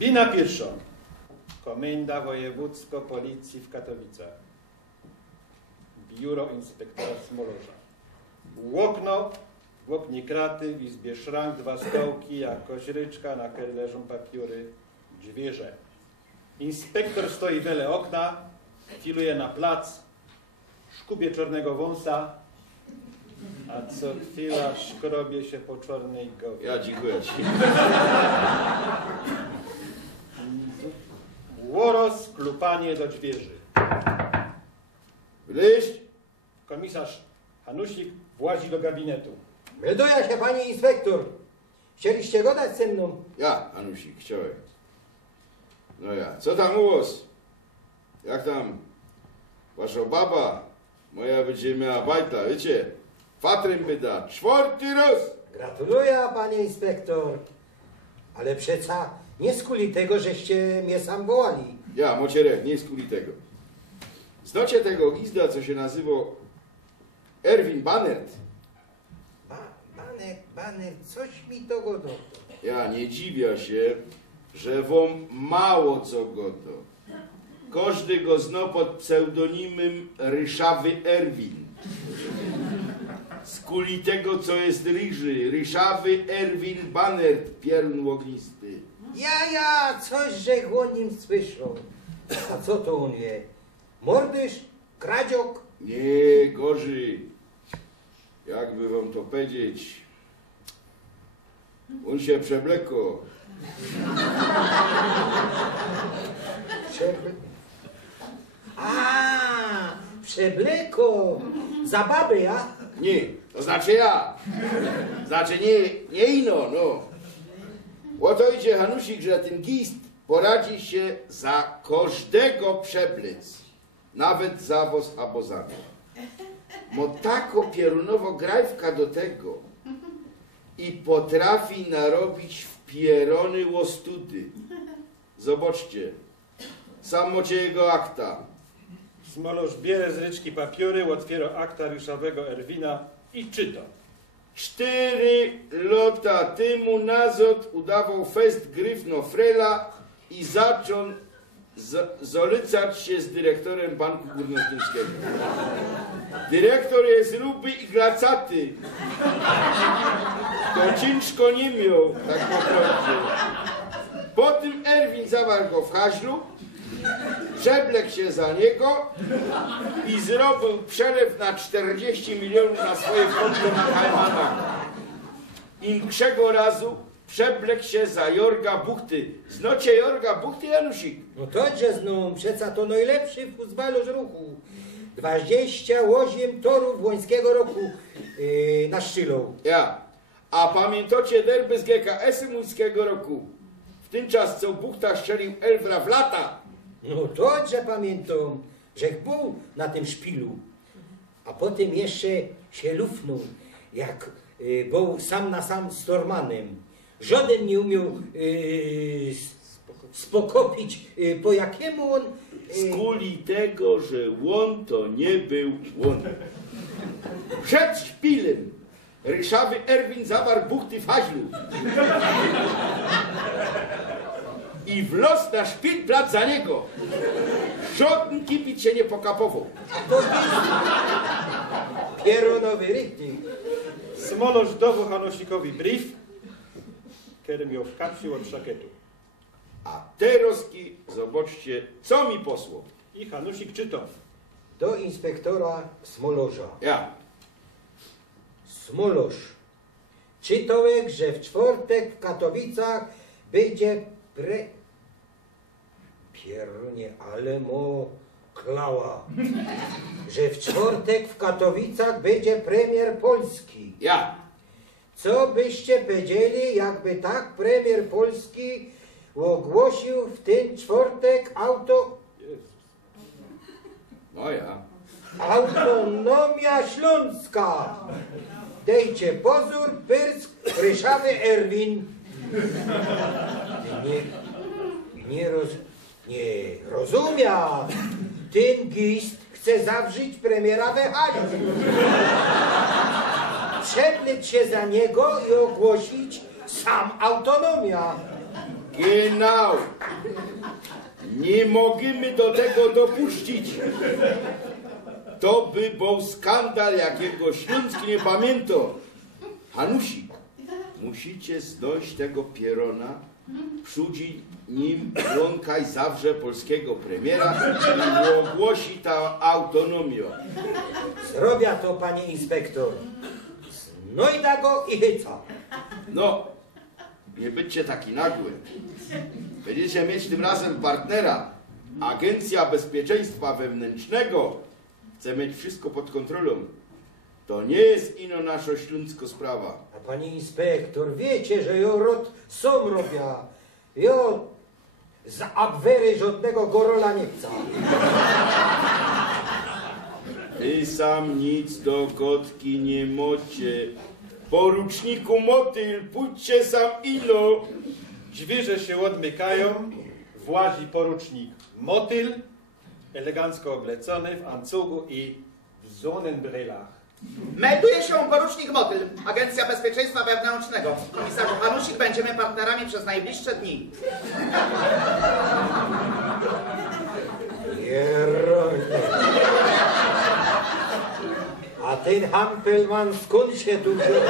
Wina pierwsza. Komenda Wojewódzko Policji w Katowicach. Biuro inspektora Smolorza. W oknie kraty, w izbie szrank, 2 stołki, jakoś ryczka, na której leżą papiery, dźwierze. Inspektor stoi wiele okna, filuje na plac, szkubie czarnego wąsa, a co chwila szkrobie się po czarnej głowie. Ja dziękuję ci. Łoros, klupanie do dźwierzy. Wyjść? Komisarz Hanusik włazi do gabinetu. Melduję się, panie inspektor. Chcieliście gadać ze mną? Ja, Anusik, chciałem. No ja, co tam u was? Jak tam wasza baba? Moja będzie miała bajta, wiecie? Fatrem byda, 4. raz. Gratuluję, panie inspektor. Ale przeca nie skuli tego, żeście mnie sam wołali. Ja, mocierek, nie skuli tego. Znacie tego gizda, co się nazywał Erwin Banert? Baner, coś mi to godo. Ja nie dziwię się, że wam mało co godo. Każdy go zna pod pseudonimem Ryszawy Erwin. Z kuli tego, co jest ryży, Ryszawy Erwin Banert, piorun ognisty. Ja, coś, że o nim słyszał. A co to on wie? Mordysz? Kradziok? Nie, gorzej. Jakby wam to powiedzieć. On się przebleko. Przebleko. Za babę, ja? Nie, to znaczy ja. Znaczy nie ino, no. Oto idzie Hanusik, że ten gist poradzi się za każdego przeplec. Nawet za woz albo za to. Mo tako pierunowo grajwka do tego i potrafi narobić w pierony łostudy. Zobaczcie, sam mocie jego akta. Smolorz bierze z ryczki papiery, otwiera akta Ryszawego Erwina i czyta. 4 lata temu nazad udawał fest gryfno frela i zaczął zolicać się z dyrektorem Banku Górnośląskiego. Dyrektor jest ruby i glacaty. To ciężko nie miał, tak naprawdę. Potem Erwin zawarł go w haźlu, przeblekł się za niego i zrobił przelew na 40 milionów na swoje konto na Kajmanach. Inkszego razu przeblekł się za Jorga Buchty. Znacie Jorga Buchty, Janusik? No to że znów, przeca to najlepszy futbalarz ruchu. 28 torów łońskiego roku na Szczylą. Ja. A pamiętacie derby z GKS-em łuńskiego roku? W tym czas, co Buchta strzelił Elfra w lata. No to że pamiętam, żech był na tym szpilu. A potem jeszcze się lufnął, jak był sam na sam z Tormanem. Żaden nie umiał spokopić, po jakiemu on... Z kuli tego, że on to nie był on. Przed szpilem Ryszawy Erwin zawarł Buchty w haźlu. I w los na szpil plac za niego. Żaden kipic się nie pokapował. Pieronowy rytnik. Smolorz dowu Hanusikowi brief, który miał w kapsie od szaketu. A teraz zobaczcie, co mi posłał. I Hanusik czyta. Do inspektora Smolorza. Ja. Smolorz. Czytałek, że w czwartek w Katowicach będzie Pierunie, ale mo klała. Że w czwartek w Katowicach będzie premier Polski. Ja. Co byście powiedzieli, jakby tak premier Polski ogłosił w ten czwartek No ja. Autonomia Śląska. Dejcie pozór, Pyrsk, Ryszawy Erwin. Nie rozumia. Ten gist chce zawrzeć premiera we hali. Przepleć się za niego i ogłosić sam autonomia. Genau. Nie możemy do tego dopuścić. To by był skandal, jakiego Śląsk nie pamięta. Hanusik, musicie zdojść tego pierona, przudzi nim łąkaj zawrze polskiego premiera i ogłosi ta autonomię. Zrobię to, panie inspektor. Znojda go i hyca. No, nie bądźcie taki nagły. Będziecie mieć tym razem partnera. Agencja Bezpieczeństwa Wewnętrznego chce mieć wszystko pod kontrolą. To nie jest ino nasza śląska sprawa. A panie inspektor, wiecie, że jo rod są robia. Jo z abwery żadnego gorola nie chce. Wy sam nic do kotki nie mocie. Poruczniku Motyl, pójdźcie sam ino. Zwierze się odmykają, włazi porucznik Motyl, elegancko oblecony w ancugu i w zonenbrylach. Melduje się porucznik Motyl, Agencja Bezpieczeństwa Wewnętrznego. Komisarzu Hanusik, będziemy partnerami przez najbliższe dni. Jeronie. A ten Hampelman skąd się tu wziął?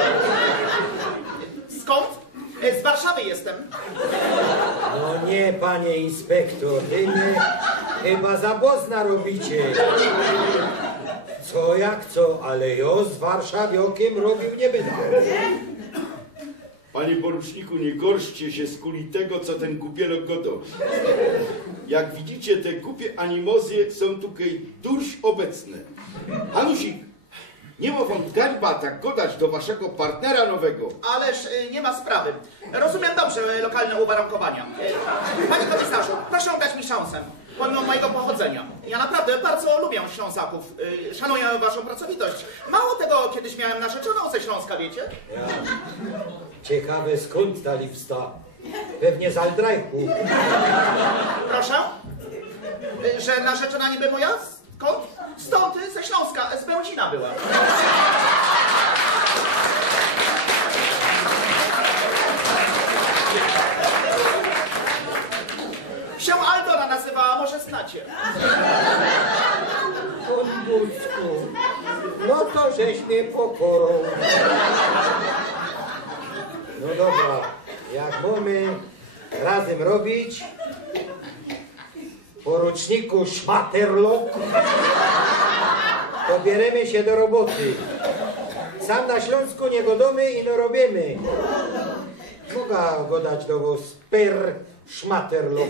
Skąd? Z Warszawy jestem. No nie, panie inspektor, wy mnie chyba za błozna robicie. Co jak co, ale jo z warszawiokiem robił nie będę. Panie poruczniku, nie gorszcie się z kuli tego, co ten kupielok gotował. Jak widzicie, te głupie animozje są tutaj tuż obecne. Hanusik, nie ma wam garba tak godać do waszego partnera nowego. Ależ nie ma sprawy. Rozumiem dobrze lokalne uwarunkowania. Panie komisarzu, proszę dać mi szansę. Pomimo mojego pochodzenia. Ja naprawdę bardzo lubię Ślązaków. Szanuję waszą pracowitość. Mało tego, kiedyś miałem narzeczoną ze Śląska, wiecie? Ja. Ciekawe skąd ta lipsta. Pewnie z Aldrajchu. Proszę? Że narzeczona niby moja? Skąd? Stąd, ze Śląska, z Będzina była. Się Aldona nazywała, może znacie. Konbucku, no to żeś mnie pokorą. No dobra, jak mamy razem robić, poruczniku Szmaterlok, to bierzemy się do roboty. Sam na Śląsku nie godomy i no robimy. Mogę go dać do was per Szmaterlok.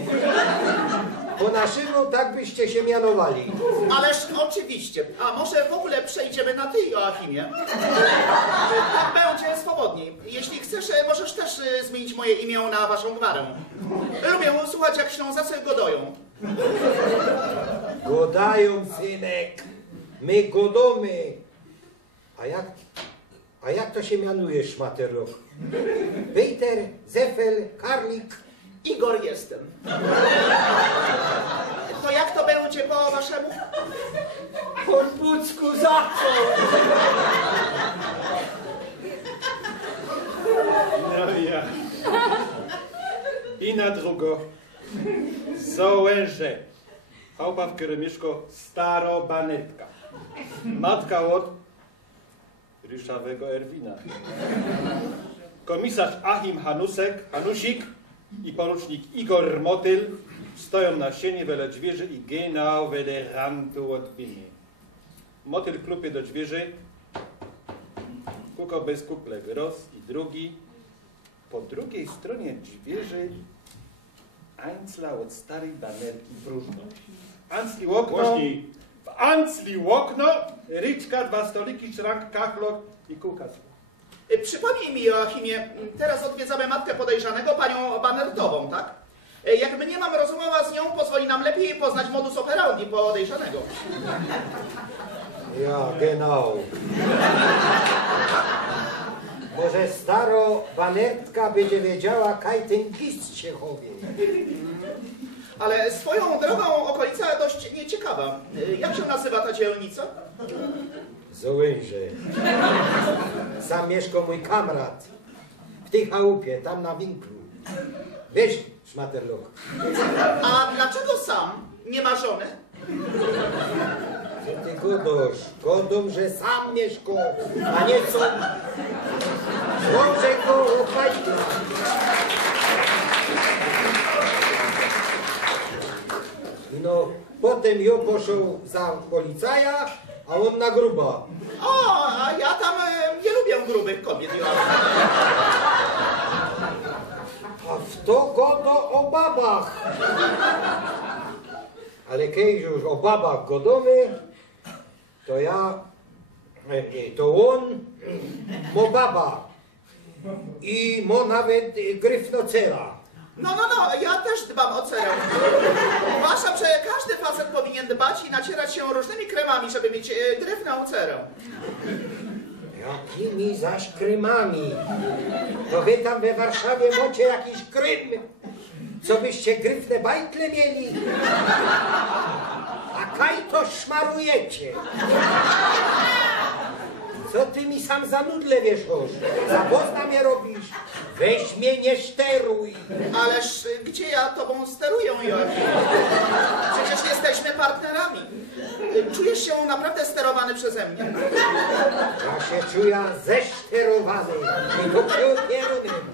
Po naszemu tak byście się mianowali. Ależ oczywiście. A może w ogóle przejdziemy na ty, Joachimie? Tak będzie swobodniej. Jeśli chcesz, możesz też zmienić moje imię na waszą gwarę. Lubię słuchać, jak Ślązacy godoją. Godają, synek. My godomy. A jak to się mianuje, Szmaterlok? Peter, Zefel, Karlik. Igor jestem. To jak to będzie po waszemu? Konbucku, za co? No ja. I na drugo. Zołęże. Chałupa, w którym mieszka Starobanetka. Matka od ryszawego Erwina. Komisarz Achim Hanusik i porucznik Igor Motyl stoją na sieni wele dźwierzy i genau wele rantu odbini. Motyl klupie do dźwierzy, kuko bez kuklek raz i drugi. Po drugiej stronie dźwierzy Ańcla od starej banerki próżno. Ańcli okno, Głośniej. w Ańcli okno, ryczka, 2 stoliki, szrank, kachlok i kółka. Przypomnij mi, Joachimie, teraz odwiedzamy matkę podejrzanego, panią Banertową, tak? Jakby nie mam rozumowa z nią, pozwoli nam lepiej poznać modus operandi podejrzanego. Ja, genau. Może staro banertka będzie wiedziała, kaj ten gist się chowie. Ale swoją drogą okolica dość nieciekawa. Jak się nazywa ta dzielnica? Zołęże. Sam mieszka mój kamrat. W tej chałupie, tam na winklu. Weź, szmaterlok. A dlaczego sam nie ma żony? Co ty godosz? Godom, że sam mieszko, a nie co? Dobrze go opajka. No, potem jo poszł za policaja, a on na gruba. O, a ja tam nie lubię grubych kobiet, Joanna. A w to godo o babach. Ale kiedy już o babach godowy, to ja, to on, mo baba i mo nawet gryfnocera. No, ja też dbam o cerę. Uważam, że każdy facet powinien dbać i nacierać się różnymi kremami, żeby mieć gryfną cerę. Jakimi zaś krymami? To wy tam we Warszawie macie jakiś krym? Co byście gryfne bajtle mieli? A kaj to szmarujecie? Co ty mi sam za nudle wieszosz? Zabozna mnie robisz? Weź mnie nie szteruj. Ależ gdzie ja tobą steruję, Joachim? Przecież jesteśmy partnerami. Czujesz się naprawdę sterowany przeze mnie? Ja się czuję zeszterowany i to przeopierunym.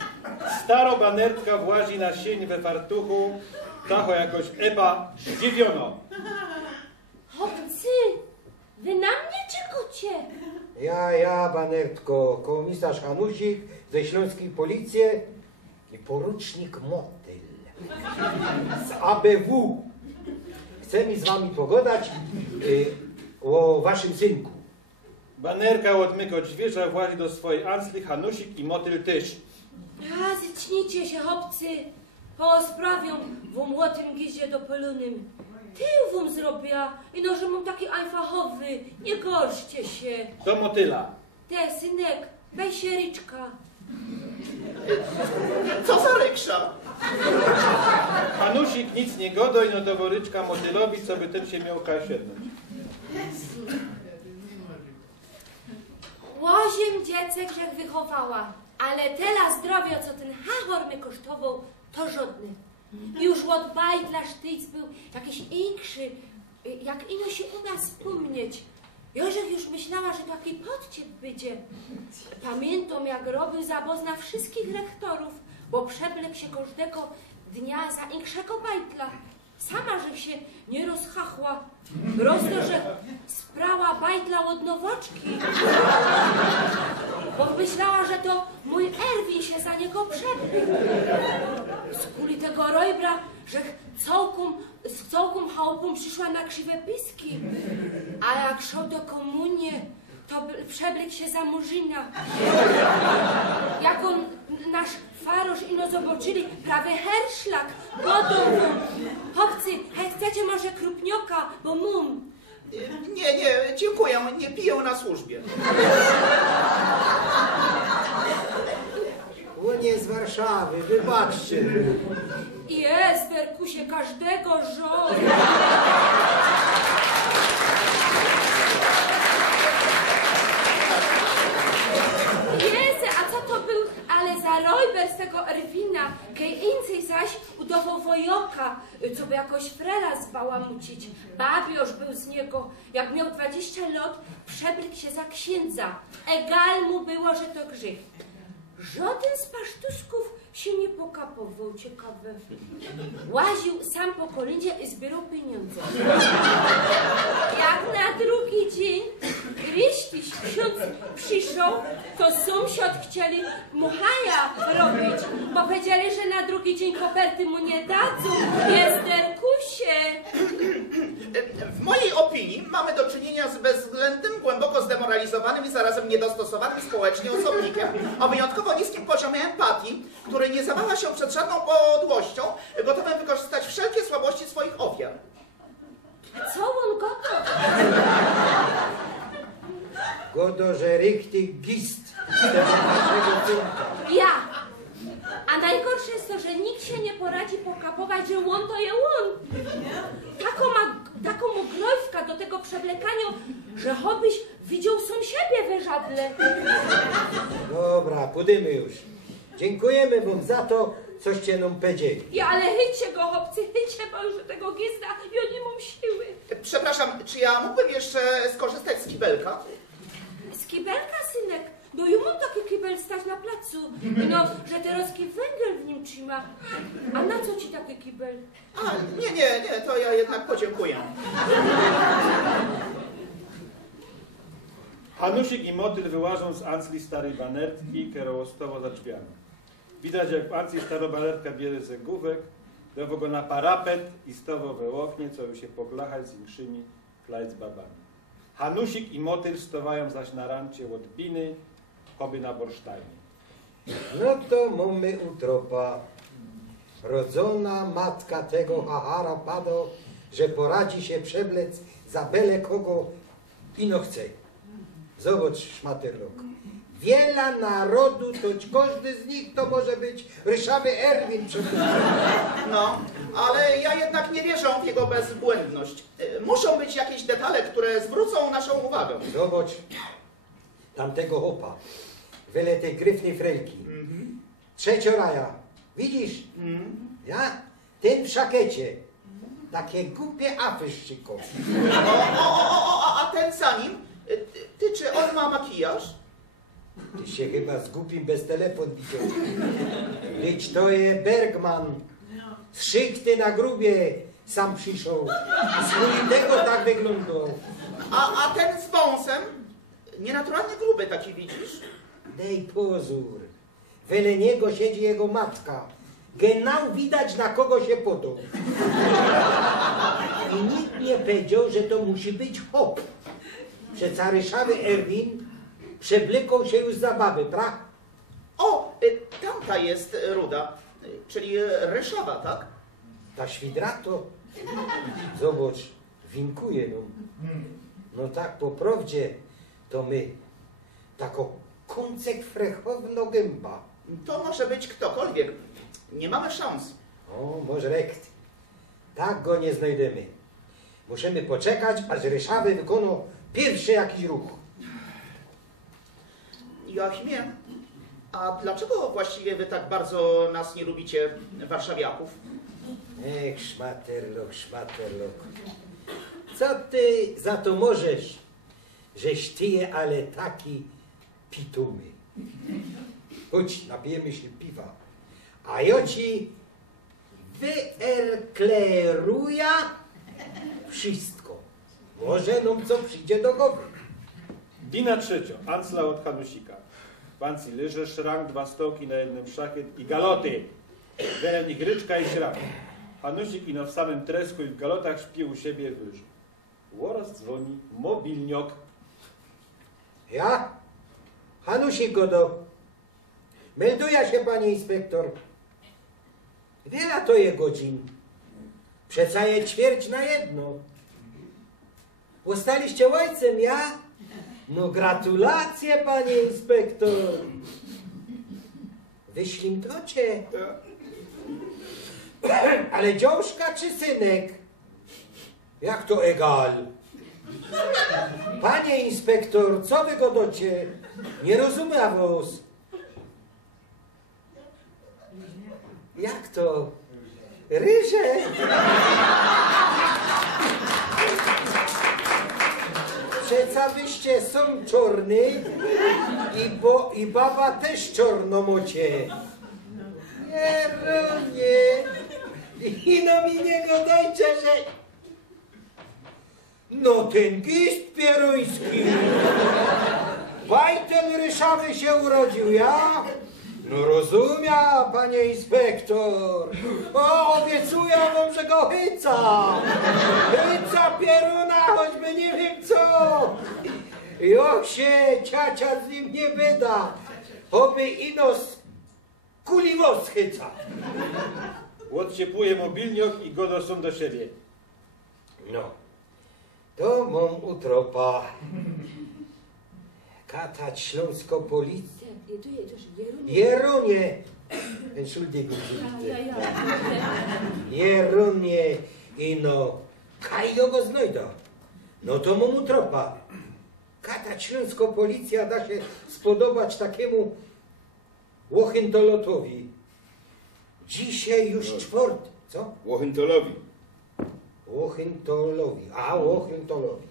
Staro banertka włazi na sień we fartuchu, tacho jakoś Eba zdziwiono. Chłopcy, wy na mnie czekacie? Ja, banertko, komisarz Hanusik ze Śląskiej Policji i porucznik Motyl z ABW. Chcę mi z wami pogadać o waszym synku. Banerka odmyka drzwierza, włazi do swojej Ansli, Hanusik i Motyl też. A, zacznijcie się, chłopcy. Po sprawią w młotym gizie do polunym. Ty wam zrobię, ino że mam taki ajfachowy, nie gorszcie się. Do Motyla. Te, synek, weź się ryczka. Co za ryksza? Hanusik nic nie godo i no do woryczka Motylowi, co by ten się miał kasiednąć. Łoziem dziecek, żech wychowała, ale tela zdrowia, co ten hachor mnie kosztował, to żadny. Już od bajtla sztyc był jakiś inkszy, jak ino się u nas wspomnieć. Jożech już myślała, że taki podciep będzie. Pamiętam, jak robił zabos na wszystkich rektorów, bo przeblekł się każdego dnia za inkszego bajtla. Sama, że się nie rozchachła. Prosto, że sprała bajtla od nowoczki. Bo myślała, że to mój Erwin się za niego przebył. Z kuli tego rojbra, że z całką chałupą przyszła na krzywe piski. A jak szedł do komunie, to przeblekł się za murzyna. Jak on, nasz farosz, ino zobaczyli prawie herszlak, godą. Chłopcy, chcecie może krupnioka, bo mum. Nie, dziękuję, nie piję na służbie. On jest z Warszawy, wybaczcie. Jest, Berkusie, każdego żoł. Jezu, a co to był, ale za rojber z tego Erwina, kej incej zaś udawał wojoka, co by jakoś frela zbałamucić. Babiosz był z niego, jak miał 20 lat, przebrykł się za księdza. Egal mu było, że to grzech. Żaden z pasztusków się nie pokapował, ciekawe. Łaził sam po kolędzie i zbierał pieniądze. Jak na drugi dzień Krysztyś ksiądz przyszedł, to sąsiad chcieli mu haja robić, bo powiedzieli, że na drugi dzień koperty mu nie dadzą. Jest Derkusie. W mojej opinii mamy do czynienia z bezwzględnym, głęboko zdemoralizowanym i zarazem niedostosowanym społecznie osobnikiem o wyjątkowo niskim poziomie empatii, który nie zawahał się przed żadną podłością, gotowym wykorzystać wszelkie słabości swoich ofiar. A co on gotów? Godo, że richtig gist z tego naszego synka. Ja. A najgorsze jest to, że nikt się nie poradzi pokapować, że on to je on. Taką mu grojwka do tego przewlekania, że chobyś widział sam siebie we żadle. Dobra, pójdziemy już. Dziękujemy wam za to, Coś cię nam powiedzieli. Ja, ale chyćcie go, chłopcy, chyćcie, bo już do tego gista i oni mam siły. Przepraszam, czy ja mógłbym jeszcze skorzystać z kibelka? Z kibelka, synek? No ja mam taki kibel stać na placu. No, że teraz węgiel w nim trzyma. A na co ci taki kibel? A, nie, to ja jednak podziękuję. Hanusik i Motyl wyłażą z Ancli starej banertki, kierowostowo za drzwiami. Widać, jak Ancli starobanertka bierze zegówek, dowo go na parapet i stowo we oknie, co się poblachać z inszymi klać z babami. Hanusik i Motyl stowają zaś na rancie łodbiny, choby na borsztajnie. No to mamy utropa. Rodzona matka tego hahara pado, że poradzi się przeblec za byle kogo ino chce. Zobacz, szmaterlok. Wiela narodu, toć każdy z nich to może być Ryszawy Erwin. No, ale ja jednak nie wierzę w jego bezbłędność. Muszą być jakieś detale, które zwrócą naszą uwagę. Zobacz, tamtego hopa. Wiele tej gryfnej frelki. Trzecioraja. Widzisz? Ja? Ten w szakecie. Takie głupie afy szczyko. A ten za nim? Ty, czy on ma makijaż? Ty się chyba z głupim bez telefon widział. Lecz to je Bergman. Strzykty na grubie sam przyszł. Z tego tak wyglądał. A ten z wąsem? Nienaturalnie gruby taki, widzisz? Dej pozór. Wele niego siedzi jego matka. Genau widać, na kogo się podał. I nikt nie powiedział, że to musi być hop. Przeca Ryszawy Erwin przeblikał się już za baby, pra? O, tamta jest ruda, czyli Ryszawa, tak? Ta świdrato. Zobacz, winkuje nam. No tak, po prawdzie, to my taką kuncek frechowno gęba. To może być ktokolwiek. Nie mamy szans. O, może rekt. Tak go nie znajdziemy. Musimy poczekać, aż Ryszawy wykonał pierwszy jakiś ruch. Joachimie, a dlaczego właściwie wy tak bardzo nas nie lubicie, warszawiaków? Ech, szmaterlok. Co ty za to możesz, żeś ty je ale taki pitumy. Chodź, napijemy się piwa. A ja ci wyerkleruję wszystko. Może nam co przyjdzie do głowy. Dina trzecio, Ancla od Hanusika. Panci lyże, szrank, 2 stołki na jednym szakiet i galoty. Wiele nich ryczka i śrank. Hanusik ino w samym tresku i w galotach śpi u siebie w lyżu. Łoraz dzwoni mobilniok. Ja? Hanusik Godo. Melduje się, panie inspektor. Wiele to je godzin. Przeca je 1/4. Postaliście ojcem, ja? No gratulacje, panie inspektor. Wyślim to cię. Ale dziążka czy synek? Jak to egal? Panie inspektor, co wy godocie? Nie rozumiem was. Jak to? Ryże? Przeca wyście są czarny i baba też czarno mocie. Nie, i no mi nie godajcie, że... No ten gist pieruński. Bajtel Ryszawy się urodził, ja? No rozumia, panie inspektor. O, obiecuję wam, że go hyca. Hyca pieruna, choćby nie wiem co. Jo się ciacia z nim nie wyda. Oby ino z kuliwo schyca. Odciepuje mobilniok i godo są do siebie. No, to mam utropa. Katać śląsko policja. Jerunie. Entschuldigung. Jerunie. Ino. Kaj go znajda. No to mam utropa. Katać śląsko policja da się spodobać takiemu łochentolotowi. Dzisiaj już czwartek. Co? Łochentolowi. Łochentolowi. A, Łochentolowi.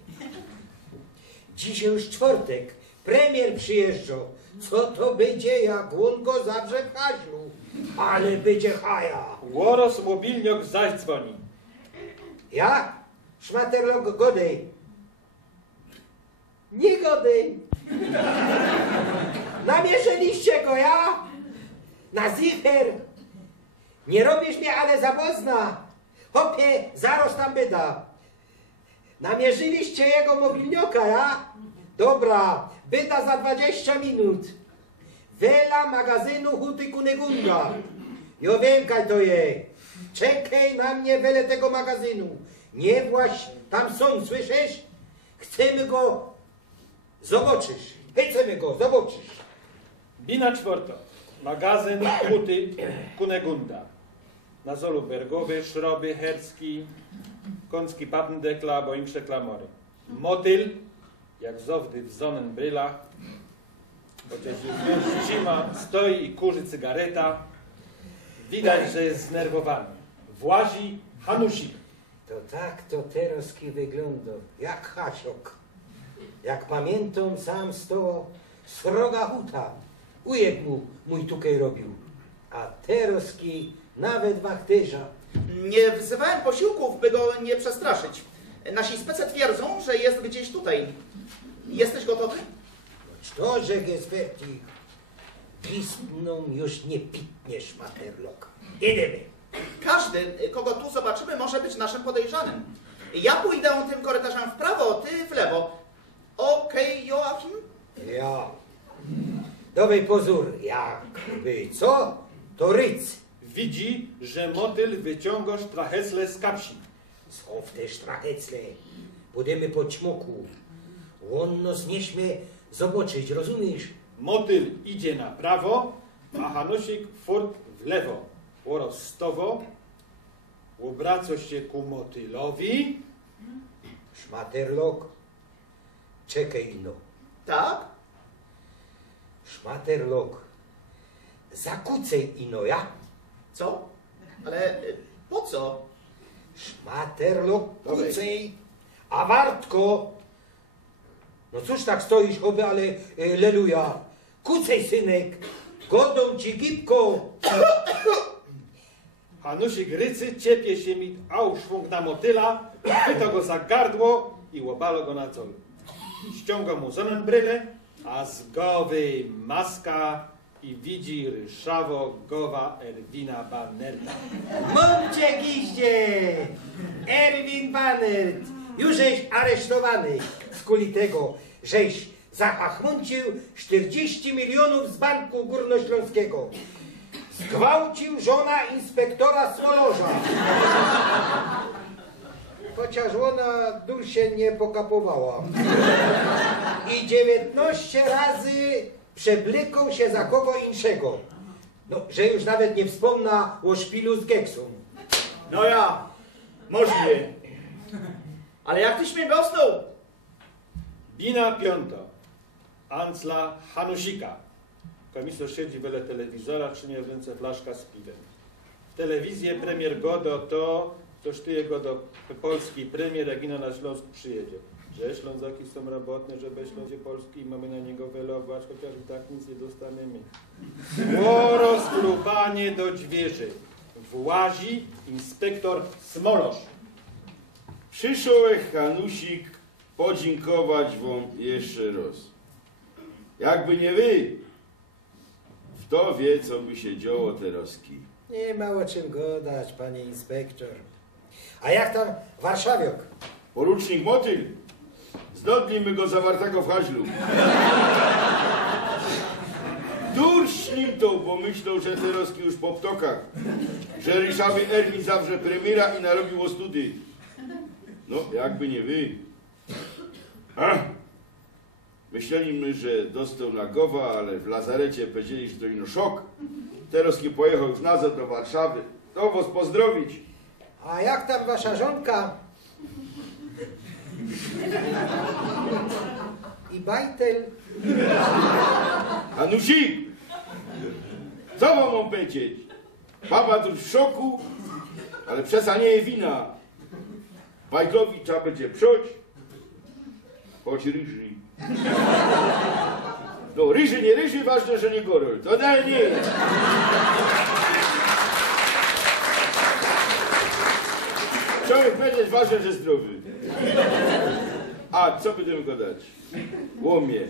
Dzisiaj już czwartek. Premier przyjeżdża. Co to będzie, jak on go zawrze w haźlu? Ale będzie haja. Łoros mobilniok zaś dzwoni. Ja? Szmaterlok godej. Nie godej. Namierzyliście go, ja? Na zicher. Nie robisz mnie, ale zabozna. Hopie, zaraz tam byda. Namierzyliście jego mobilnioka, ja? Dobra, byda za 20 minut. Wela magazynu Huty Kunegunda. Ja wiem, kaj to je. Czekaj na mnie wele tego magazynu. Nie właś tam są, słyszysz? Chcemy go zobaczysz. Chcemy go zobaczysz. Bina czwarta. Magazyn Huty Kunegunda. Na zolu bergowy, szroby, hercki, koński papndekla, bo insze klamory. Motyl, jak zowdy w zonen brylach, chociaż jest już zima, stoi i kurzy cygareta. Widać, że jest znerwowany. Włazi Hanusik. To tak to teroski wygląda, jak Hasiok. Jak pamiętam, sam z to sroga huta. Ujek mu mój tukej robił. A teroski nawet wachterza. Nie wzywałem posiłków, by go nie przestraszyć. Nasi spece twierdzą, że jest gdzieś tutaj. Jesteś gotowy? To, że jest fertig. Gistną już nie pitniesz, materlok. Jedziemy. Każdy, kogo tu zobaczymy, może być naszym podejrzanym. Ja pójdę tym korytarzem w prawo, ty w lewo. Okej, Joachim? Ja. Dobry pozór, jakby co? To ryc. Widzi, że motyl wyciąga sztrachecle z kapsi. Są w te sztrachecle. Budemy po ćmoku. On nos nie śmie zobaczyć, rozumiesz? Motyl idzie na prawo, a Hanusik furt w lewo. Orostowo, obraca się ku motylowi. Szmaterlok, czekaj no. Tak? Szmaterlok, zakucej ino, ja? Co? Ale po co? Szmaterlok, kucej, a wartko. No cóż tak stoisz, choby, ale leluja. Kucej, synek, godą ci gipko. Hanusik rycy, ciepie się mi auszwung na motyla, chwyta go za gardło i łobalo go na colu. Ściąga mu zonen bryle, a z głowy maska i widzi ryszawo gowa Erwina Banerta. Mącie giździe! Erwin Banert, jużeś aresztowany z kuli tego, żeś zachachmuncił 40 milionów z Banku Górnośląskiego. Zgwałcił żona inspektora Smolorza. Chociaż ona dur się nie pokapowała. I 19 razy przeblikał się za kogo inszego. No, że już nawet nie wspomna o szpilu z Geksą. No ja, możliwe. Ale jak tyś mnie gosnął? Bina piąta. Ancla Hanusika. Komisarz siedzi wele telewizora, trzyma w ręce flaszka z piwem. W telewizję premier Godo toż ty jego do Polski premier, jak ino na Śląsk przyjedzie. Że Ślązaki są robotne, że bez Ślązie Polski i mamy na niego wylować, chociaż i tak nic nie dostaniemy. Rozgrubanie do dźwierzy. Włazi inspektor Smolosz. Przyszedł Hanusik podziękować wam jeszcze raz. Jakby nie wy, kto wie, co by się działo teroski. Nie ma o czym gadać, panie inspektor. A jak tam warszawiok? Porucznik Motyl, zdodlimy go zawartego w haźlu. Durś nim to, bo myślał, że teroski już po ptokach, że ryszawy Erwin zawrze premiera i narobił ostudy. No, jakby nie wy. Myśleliśmy, że dostał na Gowa, ale w lazarecie powiedzieli, że to ino szok. Teroski pojechał już nazad do Warszawy. To was pozdrowić. A jak tam wasza żonka? I bajtel? Hanusik! Co wam mam powiedzieć? Baba tu w szoku, ale przesa nie je wina. Bajkowi trzeba będzie psiąć, choć ryży. No, ryży, nie ryży, ważne, że nie gorol. To nie. Człowiek będzie ważne, że zdrowy. A co będziemy gadać? Łomie.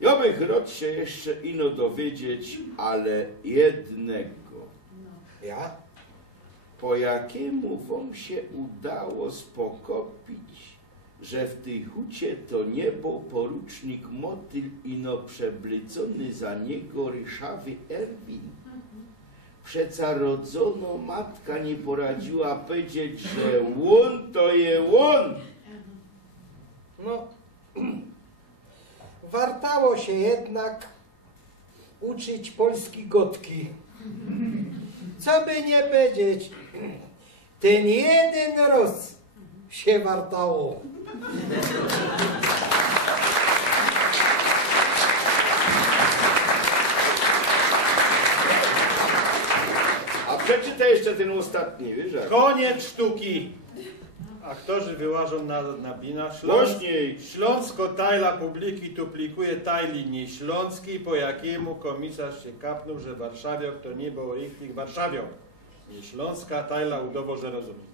Ja bych rad się jeszcze ino dowiedzieć, ale jednego. Ja? Po jakiemu wam się udało spokopić, że w tej hucie to nie był porucznik Motyl ino przeblycony za niego ryszawy Erwin? Przeca rodzono matka nie poradziła powiedzieć, że łon to je łon. No, wartało się jednak uczyć polski gotki. Co by nie powiedzieć, ten jeden roz się wartało. A przeczytaj jeszcze ten ostatni, wiesz? jak? Koniec sztuki. Aktorzy wyłażą na bina. Głośniej. Śląsko-tajla publiki tuplikuje tajli nieśląskiej, po jakiemu komisarz się kapnął, że Warszawiok to nie był richtig Warszawiok. Nieśląska tajla udowo, że rozumie.